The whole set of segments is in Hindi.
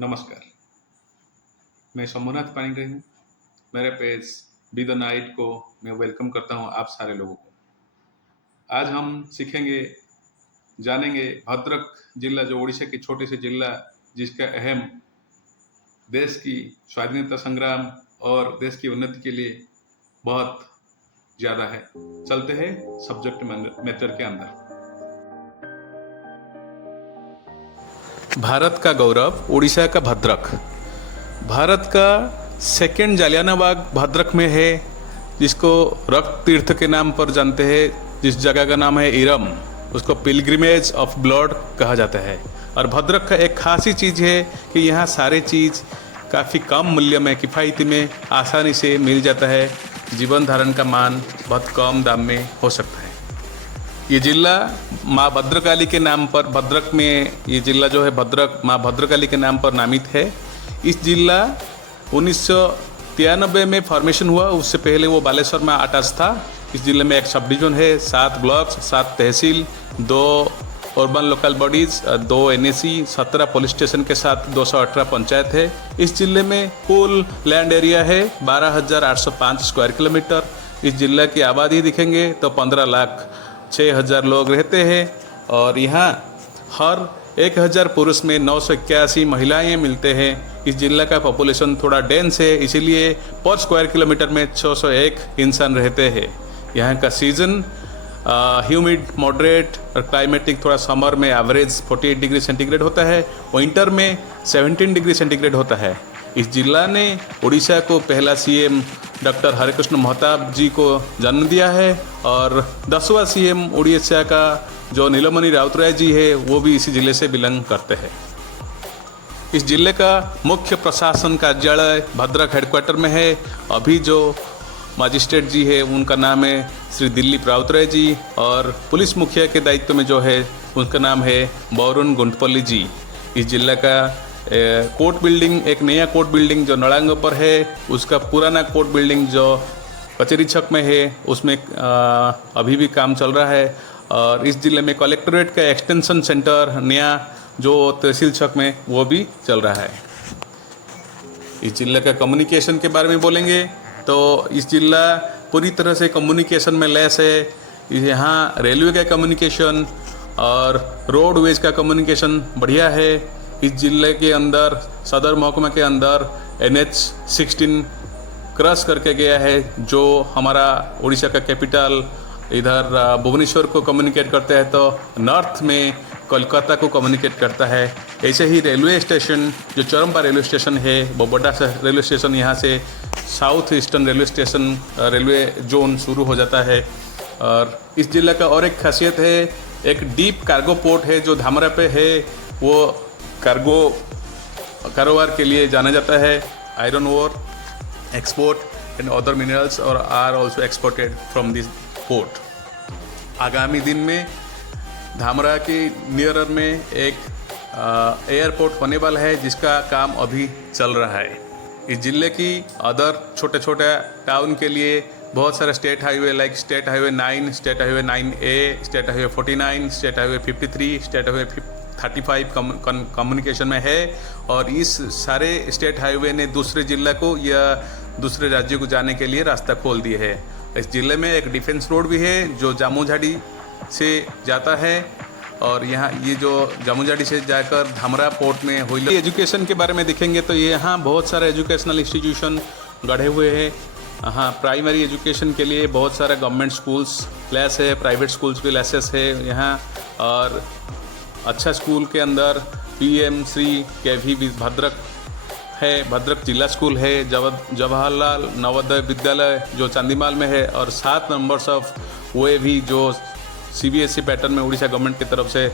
नमस्कार, मैं शंभुनाथ पानीग्राही हूँ। मेरे पेज बी द नाइट को मैं वेलकम करता हूँ आप सारे लोगों को। आज हम सीखेंगे, जानेंगे भद्रक जिला जो उड़ीसा की छोटी सी जिला जिसका अहम देश की स्वाधीनता संग्राम और देश की उन्नति के लिए बहुत ज़्यादा है। चलते हैं सब्जेक्ट मैटर के अंदर। भारत का गौरव, उड़ीसा का भद्रक। भारत का सेकेंड जालियानाबाग भद्रक में है, जिसको रक्त तीर्थ के नाम पर जानते हैं। जिस जगह का नाम है इरम, उसको पिलग्रिमेज ऑफ ब्लड कहा जाता है। और भद्रक का एक खास ही चीज़ है कि यहाँ सारे चीज़ काफ़ी कम मूल्य में, किफ़ायती में, आसानी से मिल जाता है। जीवन धारण का मान बहुत कम दाम में हो सकता है। ये जिला माँ भद्रकाली के नाम पर, भद्रक में ये जिला जो है भद्रक माँ भद्रकाली के नाम पर नामित है। इस जिला 1993 में फॉर्मेशन हुआ। उससे पहले वो बालेश्वर में अटैच था। इस जिले में एक सब डिवीजन है, 7 ब्लॉक्स, 7 तहसील, 2 urban local bodies, 2 NAC, 17 police station के साथ 218 पंचायत है। इस जिले में कुल लैंड एरिया है 12,805 स्क्वायर किलोमीटर। इस जिला की आबादी दिखेंगे तो 15,06,000 लोग रहते हैं। और यहाँ हर 1,000 पुरुष में 981 महिलाएं मिलते हैं। इस जिला का पॉपुलेशन थोड़ा डेंस है, इसीलिए पर स्क्वायर किलोमीटर में 601 इंसान रहते हैं। यहाँ का सीज़न ह्यूमिड मॉडरेट और क्लाइमेटिक, थोड़ा समर में एवरेज 48 डिग्री सेंटीग्रेड होता है, विंटर में 17 डिग्री सेंटीग्रेड होता है। इस जिला ने उड़ीसा को पहला सीएम डॉक्टर हरिकृष्ण महताब जी को जन्म दिया है। और 10वां सीएम उड़ीसा का जो नीलमणि राउतराय जी है, वो भी इसी ज़िले से बिलोंग करते हैं। इस ज़िले का मुख्य प्रशासन कार्यालय भद्रक हेडक्वार्टर में है। अभी जो मजिस्ट्रेट जी है उनका नाम है श्री दिलीप राउतराय जी, और पुलिस मुखिया के दायित्व में जो है उनका नाम है बौरुण गुंटपल्ली जी। इस जिले का कोर्ट बिल्डिंग, एक नया कोर्ट बिल्डिंग जो नड़ांग पर है, उसका पुराना कोर्ट बिल्डिंग जो कचेरी छक में है, उसमें अभी भी काम चल रहा है। और इस जिले में कलेक्ट्रेट का एक्सटेंशन सेंटर नया जो तहसील छक में, वो भी चल रहा है। इस जिले का कम्युनिकेशन के बारे में बोलेंगे तो इस जिला पूरी तरह से कम्युनिकेशन में लैस है। यहाँ रेलवे का कम्युनिकेशन और रोडवेज का कम्युनिकेशन बढ़िया है। इस जिले के अंदर, सदर महकुमा के अंदर NH-16 क्रॉस करके गया है, जो हमारा उड़ीसा का कैपिटल इधर भुवनेश्वर को कम्युनिकेट करता है, तो नॉर्थ में कोलकाता को कम्युनिकेट करता है। ऐसे ही रेलवे स्टेशन जो चरमपा रेलवे स्टेशन है, वो बड़ा सा रेलवे स्टेशन, यहाँ से south eastern railway station railway zone शुरू हो जाता है। और इस जिले का और एक खासियत है, एक डीप कार्गो पोर्ट है जो धामरा पे है। वो कार्गो कारोबार के लिए जाना जाता है। Iron ore export and other minerals और are also exported from this port. आगामी दिन में धामरा के नियर में एक एयरपोर्ट होने वाला है, जिसका काम अभी चल रहा है। इस जिले की अदर छोटे छोटे टाउन के लिए बहुत सारे state highway, like state highway 9, state highway 9A, state highway 49, state highway 53, state highway 35 communication में है। और इस सारे स्टेट हाईवे ने दूसरे जिला को या दूसरे राज्यों को जाने के लिए रास्ता खोल दिए है। इस जिले में एक डिफेंस रोड भी है जो जामुझाड़ी से जाता है। और यहाँ ये जो जामुझाड़ी से जाकर धामरा पोर्ट में हुई। एजुकेशन के बारे में देखेंगे तो यहाँ बहुत सारे एजुकेशनल इंस्टीट्यूशन गढ़े हुए हैं। हाँ, प्राइमरी एजुकेशन के लिए बहुत सारे गवर्नमेंट स्कूल्स लैस है, प्राइवेट स्कूल्स भी लैसेस है यहाँ। और अच्छा स्कूल के अंदर PM श्री KV भद्रक है, भद्रक जिला स्कूल है, जवाहरलाल नवोदय विद्यालय जो चांदीमाल में है, और 7 नंबर्स ऑफ OAV जो CBSE पैटर्न में उड़ीसा गवर्नमेंट की तरफ से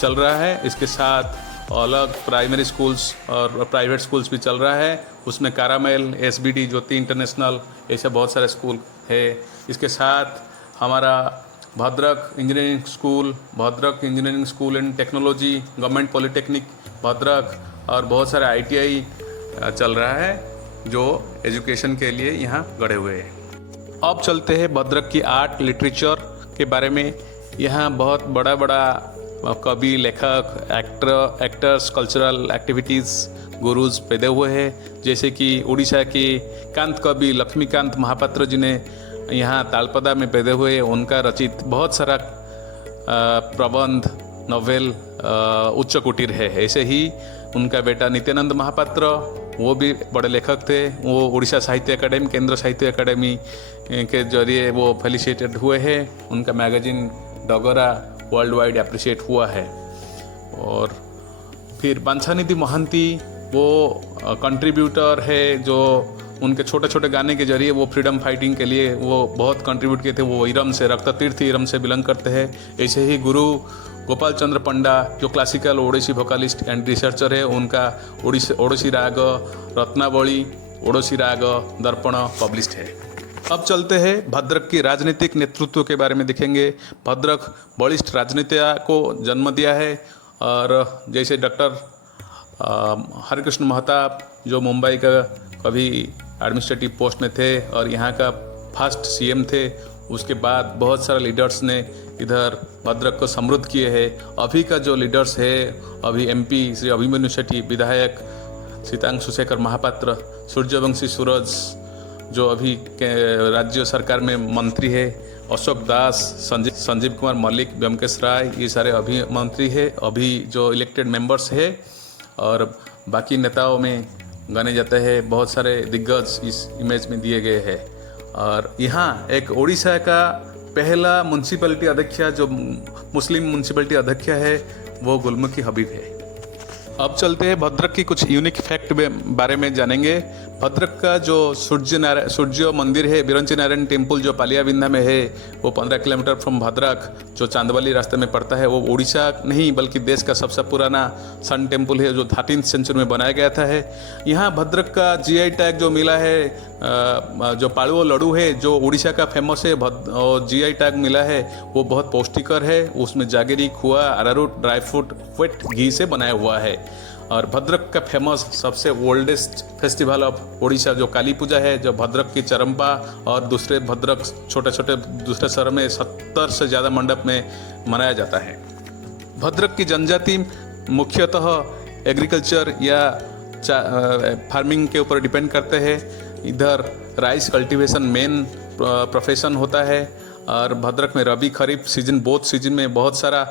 चल रहा है। इसके साथ अलग प्राइमरी स्कूल्स और प्राइवेट स्कूल्स भी चल रहा है। उसमें कारामेल, SBD, ज्योति इंटरनेशनल, ऐसे बहुत सारे स्कूल है। इसके साथ हमारा Bhadrak engineering school, Bhadrak engineering school and technology, government polytechnic Bhadrak, और बहुत सारे ITI चल रहा है जो एजुकेशन के लिए यहाँ गढ़े हुए हैं। अब चलते हैं भद्रक की आर्ट लिटरेचर के बारे में। यहाँ बहुत बड़ा बड़ा कवि, लेखक, एक्टर्स, कल्चरल एक्टिविटीज़, गुरुज पैदा हुए हैं। जैसे कि उड़ीसा के कांत कवि लक्ष्मीकांत महापात्र जी ने यहाँ तालपदा में पैदा हुए, उनका रचित बहुत सारा प्रबंध, नोवेल उच्च कुटीर है। ऐसे ही उनका बेटा नित्यानंद महापात्र, वो भी बड़े लेखक थे। वो उड़ीसा साहित्य अकादमी, केंद्र साहित्य अकादमी के जरिए वो फेलिसिटेड हुए हैं। उनका मैगजीन डगरा वर्ल्ड वाइड अप्रिशिएट हुआ है। और फिर बांछानिधि महांती वो कंट्रीब्यूटर है, जो उनके छोटे छोटे गाने के जरिए वो फ्रीडम फाइटिंग के लिए वो बहुत कंट्रीब्यूट किए थे। वो इरम से, रक्ततीर्थ इरम से बिलोंग करते हैं। ऐसे ही गुरु गोपाल चंद्र पंडा जो classical Odissi vocalist and researcher है, उनका ओडिसी राग रत्नावली, ओडिसी राग दर्पण पब्लिश्ड है। अब चलते हैं भद्रक की राजनीतिक नेतृत्व के बारे में देखेंगे। भद्रक बलिष्ठ राजनीति को जन्म दिया है। और जैसे डॉक्टर हरिकृष्ण महताब जो मुंबई का कभी एडमिनिस्ट्रेटिव पोस्ट में थे और यहाँ का फर्स्ट सीएम थे, उसके बाद बहुत सारे लीडर्स ने इधर भद्रक को समृद्ध किए हैं। अभी का जो लीडर्स है, अभी एमपी श्री अभिमन्यु शेट्टी, विधायक सीतांशु शेखर महापात्र, सूर्यवंशी सूरज जो अभी राज्य सरकार में मंत्री है, अशोक दास, संजीव कुमार मलिक, व्योमकेश राय, ये सारे अभी मंत्री है, अभी जो इलेक्टेड मेंबर्स है। और बाकी नेताओं में गाने जाते हैं, बहुत सारे दिग्गज इस इमेज में दिए गए हैं। और यहाँ एक उड़ीसा का पहला म्यूनसिपैलिटी अध्यक्ष जो मुस्लिम म्यूनसिपैलिटी अध्यक्ष है, वो गुलमुखी हबीब है। अब चलते हैं भद्रक की कुछ यूनिक फैक्ट बारे में जानेंगे। भद्रक का जो सूर्य मंदिर है, बिरंची नारायण टेम्पल जो पालियाबिंदा में है, वो 15 किलोमीटर फ्रॉम भद्रक जो चांदवाली रास्ते में पड़ता है। वो उड़ीसा नहीं बल्कि देश का सबसे पुराना सन टेम्पल है, जो 13th सेंचुरी में बनाया गया था है। यहाँ भद्रक का जीआई टैग जो मिला है, जो पाड़ुओ लड्डू है जो उड़ीसा का फेमस है, और जीआई टैग मिला है, वो बहुत पौष्टिकर है। उसमें जागरी, खुआ, अरारूट, ड्राई फ्रूट, वेट घी से बनाया हुआ है। और भद्रक का फेमस सबसे ओल्डेस्ट फेस्टिवल ऑफ उड़ीसा जो काली पूजा है, जो भद्रक की चरम्पा और दूसरे भद्रक छोटे छोटे दूसरे शहर में 70 से ज़्यादा मंडप में मनाया जाता है। भद्रक की जनजाति मुख्यतः एग्रीकल्चर या फार्मिंग के ऊपर डिपेंड करते हैं। इधर राइस कल्टीवेशन मेन प्रोफेशन होता है। और भद्रक में रबी खरीफ सीजन, बोथ सीजन में बहुत सारा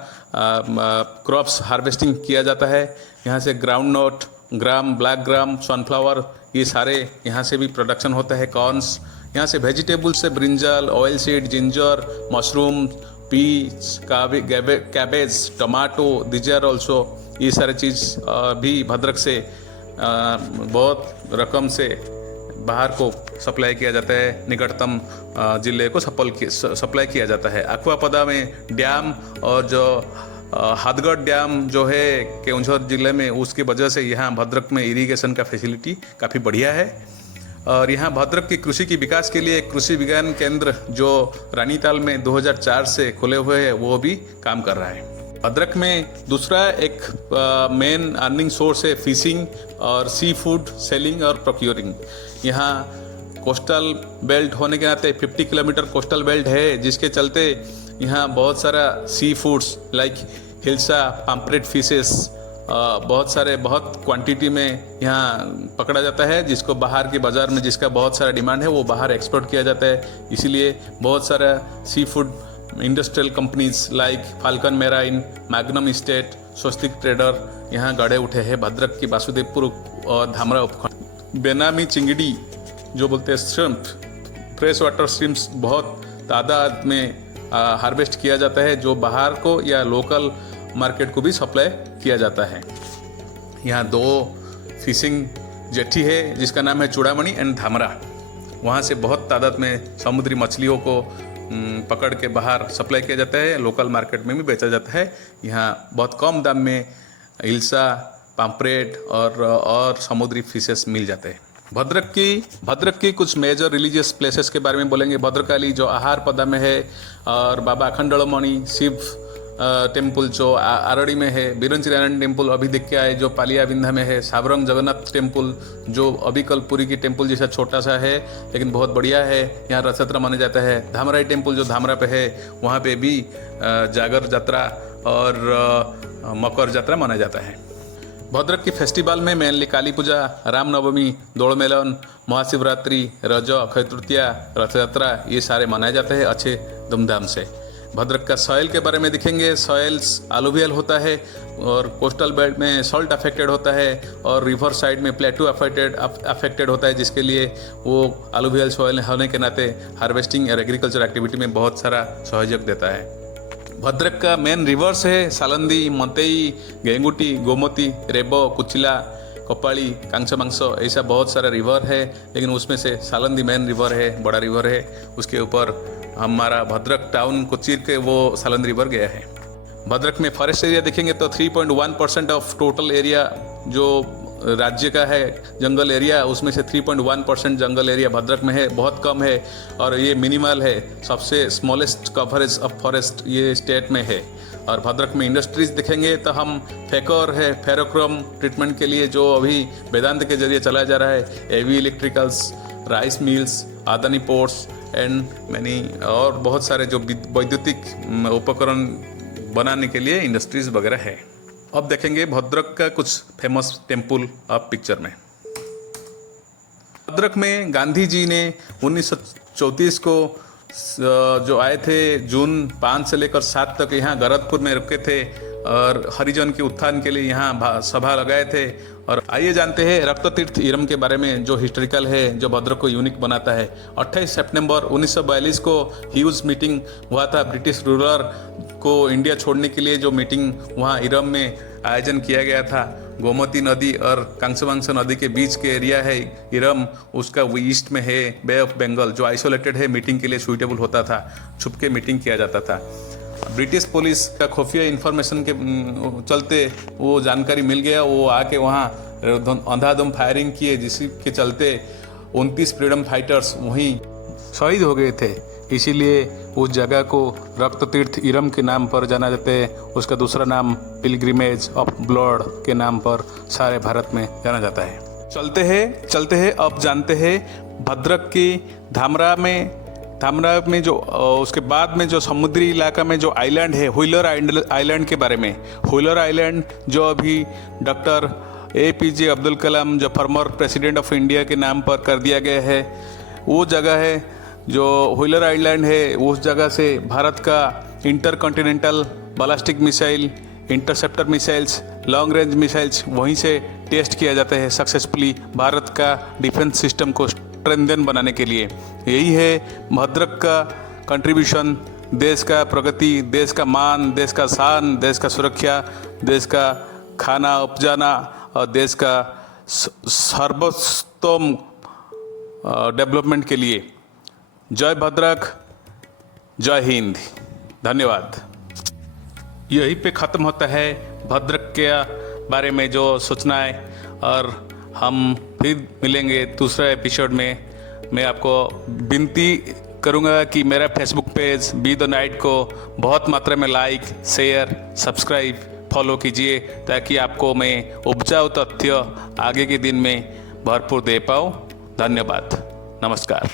क्रॉप्स हार्वेस्टिंग किया जाता है। यहाँ से ग्राउंड नट, ग्राम, ब्लैक ग्राम, सनफ्लावर, ये सारे यहाँ से भी प्रोडक्शन होता है। कॉर्न्स, यहाँ से वेजिटेबल्स से brinjal, oil seed, ginger, mushroom, peach, cabbage, tomato, these are also, ये सारे चीज़ भी भद्रक से बहुत रकम से बाहर को सप्लाई किया जाता है। निकटतम जिले को सप्लाई किया जाता है। अक्वापदा में डैम और जो हाथगढ़ डैम जो है केवंझर जिले में, उसकी वजह से यहाँ भद्रक में इरिगेशन का फैसिलिटी काफ़ी बढ़िया है। और यहाँ भद्रक की कृषि की विकास के लिए कृषि विज्ञान केंद्र जो रानीताल में 2004 से खुले हुए हैं, वो भी काम कर रहा है। भद्रक में दूसरा एक मेन अर्निंग सोर्स है फिशिंग और सी फूड सेलिंग और प्रोक्योरिंग। यहाँ कोस्टल बेल्ट होने के नाते 50 किलोमीटर कोस्टल बेल्ट है, जिसके चलते यहाँ बहुत सारा sea foods like hilsa, pamphlet fishes बहुत क्वांटिटी में यहाँ पकड़ा जाता है, जिसको बाहर के बाज़ार में जिसका बहुत सारा डिमांड है वो बाहर एक्सपोर्ट किया जाता है। इसीलिए बहुत सारा sea food industrial companies like Falcon Marine, Magnum State, Swastik Trader यहाँ गड़े उठे हैं। भद्रक की वासुदेवपुर और धामरा उपखंड बेनामी चिंगड़ी जो बोलते हैं श्रिम्प, फ्रेश वाटर श्रिम्प्स बहुत तादाद में हार्वेस्ट किया जाता है, जो बाहर को या लोकल मार्केट को भी सप्लाई किया जाता है। यहाँ 2 फिशिंग जेट्टी है जिसका नाम है चूड़ामणि एंड धामरा। वहाँ से बहुत तादाद में समुद्री मछलियों को पकड़ के बाहर सप्लाई किया जाता है, लोकल मार्केट में भी बेचा जाता है। यहाँ बहुत कम दाम में हिल्सा, पाम्पलेट और समुद्री फिशेस मिल जाते हैं। भद्रक की कुछ मेजर रिलीजियस प्लेसेस के बारे में बोलेंगे। भद्रकाली जो आहारपदा में है, और बाबा अखंडलमणि शिव टेम्पल जो आरड़ी में है, बिरंची नारायण टेम्पल अभी देख के आए जो पालियाबिंदा में है, साबरंग जगन्नाथ टेम्पल जो अभी कल पुरी की टेम्पल जैसा छोटा सा है लेकिन बहुत बढ़िया है, यहाँ रथ यात्रा माना जाता है। धामराई टेम्पल जो धामरा पे है, वहाँ पे भी जागर यात्रा और मकर जात्रा मनाया जाता है। भद्रक की फेस्टिवल में मेनली काली पूजा, रामनवमी, दौड़ मेलन, महाशिवरात्रि, रज, अक्षय तृतीया, रथ यात्रा ये सारे मनाए जाते हैं अच्छे धूमधाम से। भद्रक का सॉइल के बारे में दिखेंगे। सॉइल्स अलुवियल होता है और कोस्टल बेल्ट में सॉल्ट अफेक्टेड होता है और रिवर साइड में प्लेटू अफेक्टेड होता है, जिसके लिए वो अलुवियल सॉइल होने के नाते हार्वेस्टिंग और एग्रीकल्चर एक्टिविटी में बहुत सारा सहयोग देता है। भद्रक का मेन रिवर्स है सालंदी, मतई, गेंगुटी, गोमती, रेबो, कुचिला, कपाली, कांगसमांगसो, ऐसा बहुत सारा रिवर है, लेकिन उसमें से सालंदी मेन रिवर है, बड़ा रिवर है। उसके ऊपर हमारा भद्रक टाउन को चीर के वो सालंदी रिवर गया है। भद्रक में फॉरेस्ट एरिया देखेंगे तो 3.1% ऑफ टोटल एरिया जो राज्य का है जंगल एरिया, उसमें से 3.1% जंगल एरिया भद्रक में है, बहुत कम है और ये मिनिमल है। सबसे स्मॉलेस्ट कवरेज ऑफ फॉरेस्ट ये स्टेट में है। और भद्रक में इंडस्ट्रीज देखेंगे तो हम फेकोर है, फेरोक्रोम ट्रीटमेंट के लिए जो अभी वेदांत के जरिए चलाया जा रहा है, AV Electricals, rice mills, Adani Ports and many और बहुत सारे जो वैद्युतिक उपकरण बनाने के लिए इंडस्ट्रीज वगैरह है। अब देखेंगे भद्रक का कुछ फेमस टेम्पल आप पिक्चर में। भद्रक में गांधी जी ने 1934 को जो आए थे, जून 5 से लेकर 7 तक यहाँ गरदपुर में रुके थे और हरिजन के उत्थान के लिए यहाँ सभा लगाए थे। और आइए जानते हैं रक्त तीर्थ इरम के बारे में, जो हिस्टोरिकल है, जो भद्रक को यूनिक बनाता है। 28 सितंबर 1942 को ह्यूज मीटिंग हुआ था। ब्रिटिश रूलर को इंडिया छोड़ने के लिए जो मीटिंग वहाँ इरम में आयोजन किया गया था। गोमती नदी और कांगसमांगसो नदी के बीच के एरिया है इरम, उसका ईस्ट में है बे ऑफ बंगाल, जो आइसोलेटेड है, मीटिंग के लिए सूटेबल होता था, छुप के मीटिंग किया जाता था। ब्रिटिश पुलिस का खुफिया इंफॉर्मेशन के चलते वो जानकारी मिल गया, वो आके वहाँ अंधाधुंध फायरिंग किए, जिसके चलते 29 फ्रीडम फाइटर्स वहीं शहीद हो गए थे। इसीलिए उस जगह को रक्त तीर्थ इरम के नाम पर जाना जाता है। उसका दूसरा नाम पिलग्रिमेज ऑफ ब्लड के नाम पर सारे भारत में जाना जाता है। चलते हैं अब जानते हैं भद्रक की धामरा में जो उसके बाद में जो समुद्री इलाका में जो आइलैंड है, व्हीलर आइलैंड के बारे में। व्हीलर आइलैंड जो अभी डॉक्टर APJ अब्दुल कलाम, जो फॉर्मर प्रेसिडेंट ऑफ इंडिया के नाम पर कर दिया गया है, वो जगह है जो व्हीलर आइलैंड है। उस जगह से भारत का intercontinental ballistic missile, interceptor missiles, long range missiles वहीं से टेस्ट किया जाता है सक्सेसफुली, भारत का डिफेंस सिस्टम को स्ट्रेंथन बनाने के लिए। यही है भद्रक का कंट्रीब्यूशन, देश का प्रगति, देश का मान, देश का शान, देश का सुरक्षा, देश का खाना उपजाना और देश का सर्वोत्तम डेवलपमेंट के लिए। जय भद्रक, जय हिंद, धन्यवाद। यहीं पे ख़त्म होता है भद्रक के बारे में जो सोचना है, और हम फिर मिलेंगे दूसरे एपिसोड में। मैं आपको विनती करूँगा कि मेरा Facebook page be the night को बहुत मात्रा में लाइक, शेयर, सब्सक्राइब, फॉलो कीजिए, ताकि आपको मैं उपजाऊ तथ्य आगे के दिन में भरपूर दे पाऊँ। धन्यवाद, नमस्कार।